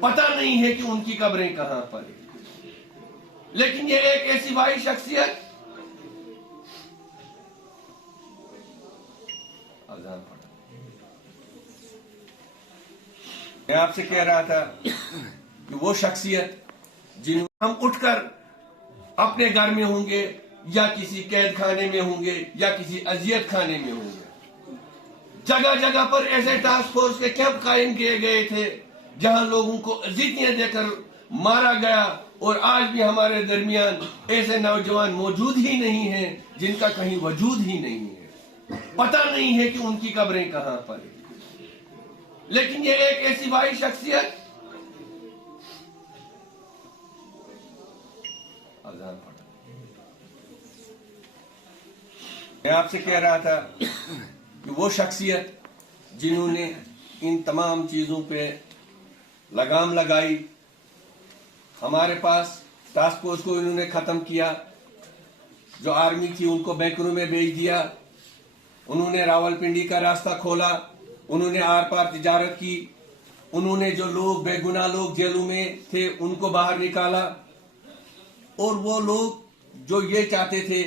پتہ نہیں ہے کہ ان کی قبریں کہاں پر ہیں، لیکن یہ ایک ایسی واحد شخصیت اذان پڑھا۔ میں آپ سے کہہ رہا تھا کہ وہ شخصیت جنہوں ہم اٹھ کر اپنے گھر میں ہوں گے یا کسی قید خانے میں ہوں گے یا کسی اذیت خانے میں ہوں گے، جگہ جگہ پر ایسے ٹاسک فورس کے کیمپ قائم کیے گئے تھے جہاں لوگوں کو اذیتیں دے کر مارا گیا، اور آج بھی ہمارے درمیان ایسے نوجوان موجود ہی نہیں ہیں جن کا کہیں وجود ہی نہیں ہے، پتہ نہیں ہے کہ ان کی قبریں کہاں پر ہیں، لیکن یہ ایک ایسی واحد شخصیت اذان پڑھا۔ میں آپ سے کہہ رہا تھا کہ وہ شخصیت جنہوں نے ان تمام چیزوں پہ لگام لگائی، ہمارے پاس ٹاسک فورس کو انہوں نے ختم کیا، جو آرمی تھی ان کو بینکروں میں بھیج دیا، انہوں نے راولپنڈی کا راستہ کھولا، انہوں نے آر پار تجارت کی، انہوں نے جو لوگ بے گناہ لوگ جیلوں میں تھے ان کو باہر نکالا، اور وہ لوگ جو یہ چاہتے تھے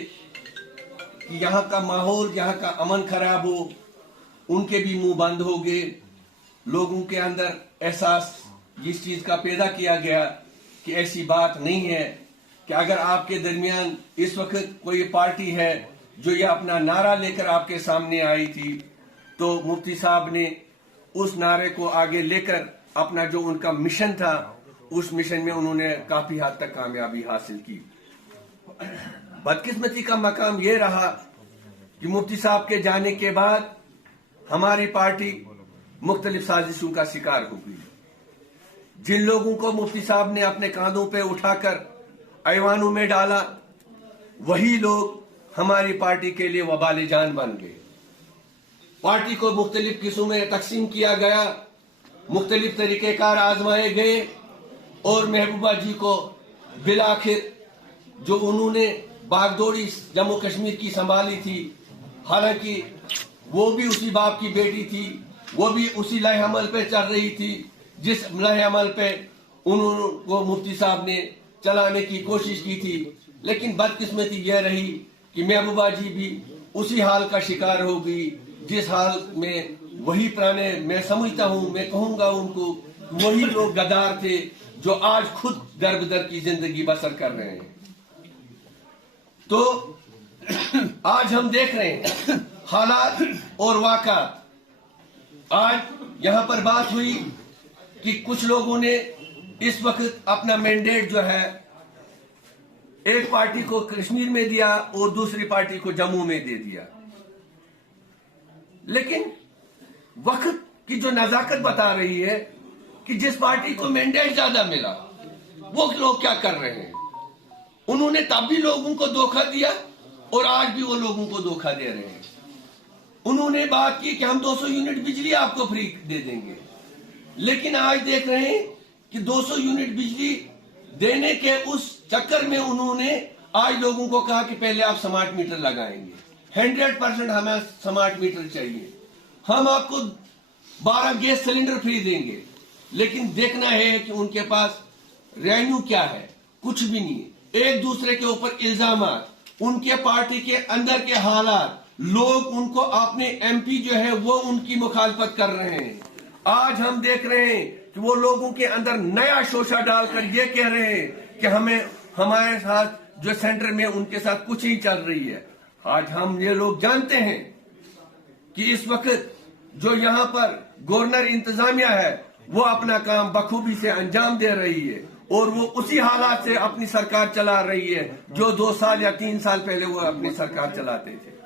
کہ یہاں کا ماحول، یہاں کا امن خراب ہو، ان کے بھی منہ بند ہو گئے۔ لوگوں کے اندر احساس جس چیز کا پیدا کیا گیا کہ ایسی بات نہیں ہے کہ اگر آپ کے درمیان اس وقت کوئی پارٹی ہے جو یہ اپنا نعرہ لے کر آپ کے سامنے آئی تھی، تو مفتی صاحب نے اس نعرے کو آگے لے کر اپنا جو ان کا مشن تھا، اس مشن میں انہوں نے کافی حد تک کامیابی حاصل کی۔ بدقسمتی کا مقام یہ رہا کہ مفتی صاحب کے جانے کے بعد ہماری پارٹی مختلف سازشوں کا شکار ہو گئی۔ جن لوگوں کو مفتی صاحب نے اپنے کاندھوں پہ اٹھا کر ایوانوں میں ڈالا، وہی لوگ ہماری پارٹی کے لیے وبال جان بن گئے۔ پارٹی کو مختلف قسموں میں تقسیم کیا گیا، مختلف طریقہ کار آزمائے گئے، اور محبوبہ جی کو بالآخر جو انہوں نے باغ دوڑی جموں کشمیر کی سنبھالی تھی، حالانکہ وہ بھی اسی باپ کی بیٹی تھی، وہ بھی اسی لائح عمل پہ چل رہی تھی جس لائح عمل پہ انہوں کو مفتی صاحب نے چلانے کی کوشش کی تھی، لیکن بدقسمتی یہ رہی کہ محبوبہ جی بھی اسی حال کا شکار ہو گئی جس حال میں وہی پرانے، میں سمجھتا ہوں، میں کہوں گا ان کو، وہی لوگ غدار تھے جو آج خود در بدر کی زندگی بسر کر رہے ہیں۔ تو آج ہم دیکھ رہے ہیں حالات اور واقعات۔ آج یہاں پر بات ہوئی کہ کچھ لوگوں نے اس وقت اپنا مینڈیٹ جو ہے ایک پارٹی کو کشمیر میں دیا اور دوسری پارٹی کو جموں میں دے دیا، لیکن وقت کی جو نزاکت بتا رہی ہے کہ جس پارٹی کو مینڈیٹ زیادہ ملا وہ لوگ کیا کر رہے ہیں۔ انہوں نے تب بھی لوگوں کو دھوکہ دیا اور آج بھی وہ لوگوں کو دھوکہ دے رہے ہیں۔ انہوں نے بات کی کہ ہم 200 یونٹ بجلی آپ کو فری دے دیں گے، لیکن آج دیکھ رہے ہیں کہ 200 یونٹ بجلی دینے کے اس چکر میں انہوں نے آج لوگوں کو کہا کہ پہلے آپ سمارٹ میٹر لگائیں گے، 100% ہمیں سمارٹ میٹر چاہیے، ہم آپ کو 12 گیس سلنڈر فری دیں گے، لیکن دیکھنا ہے کہ ان کے پاس ریونیو کیا ہے، کچھ بھی نہیں ہے۔ ایک دوسرے کے اوپر الزامات، ان کے پارٹی کے اندر کے حالات، لوگ ان کو اپنے ایم پی جو ہے وہ ان کی مخالفت کر رہے ہیں۔ آج ہم دیکھ رہے ہیں کہ وہ لوگوں کے اندر نیا شوشہ ڈال کر یہ کہہ رہے ہیں کہ ہمارے ساتھ جو سینٹر میں ان کے ساتھ کچھ نہیں چل رہی ہے۔ آج ہم یہ لوگ جانتے ہیں کہ اس وقت جو یہاں پر گورنر انتظامیہ ہے وہ اپنا کام بخوبی سے انجام دے رہی ہے، اور وہ اسی حالات سے اپنی سرکار چلا رہی ہے جو 2 سال یا 3 سال پہلے وہ اپنی سرکار چلاتے تھے۔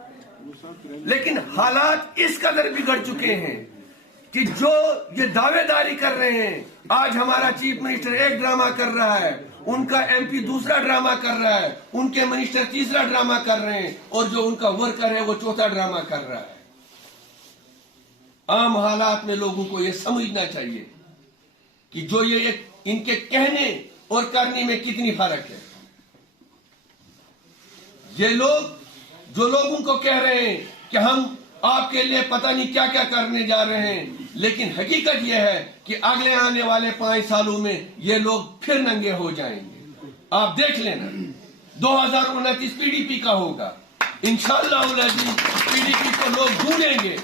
لیکن حالات اس قدر بگڑ چکے ہیں کہ جو یہ دعوے داری کر رہے ہیں، آج ہمارا چیف منسٹر ایک ڈرامہ کر رہا ہے، ان کا ایم پی دوسرا ڈرامہ کر رہا ہے، ان کے منسٹر تیسرا ڈرامہ کر رہے ہیں، اور جو ان کا ورکر ہے وہ چوتھا ڈرامہ کر رہا ہے۔ عام حالات میں لوگوں کو یہ سمجھنا چاہیے کہ جو یہ ان کے کہنے اور کرنے میں کتنی فرق ہے۔ یہ لوگ جو لوگوں کو کہہ رہے ہیں کہ ہم آپ کے لیے پتہ نہیں کیا کیا کرنے جا رہے ہیں، لیکن حقیقت یہ ہے کہ اگلے آنے والے 5 سالوں میں یہ لوگ پھر ننگے ہو جائیں گے. آپ دیکھ لینا 2029 PDP کا ہوگا. انشاءاللہ پی ڈی پی کو لوگ ڈھونڈیں گے.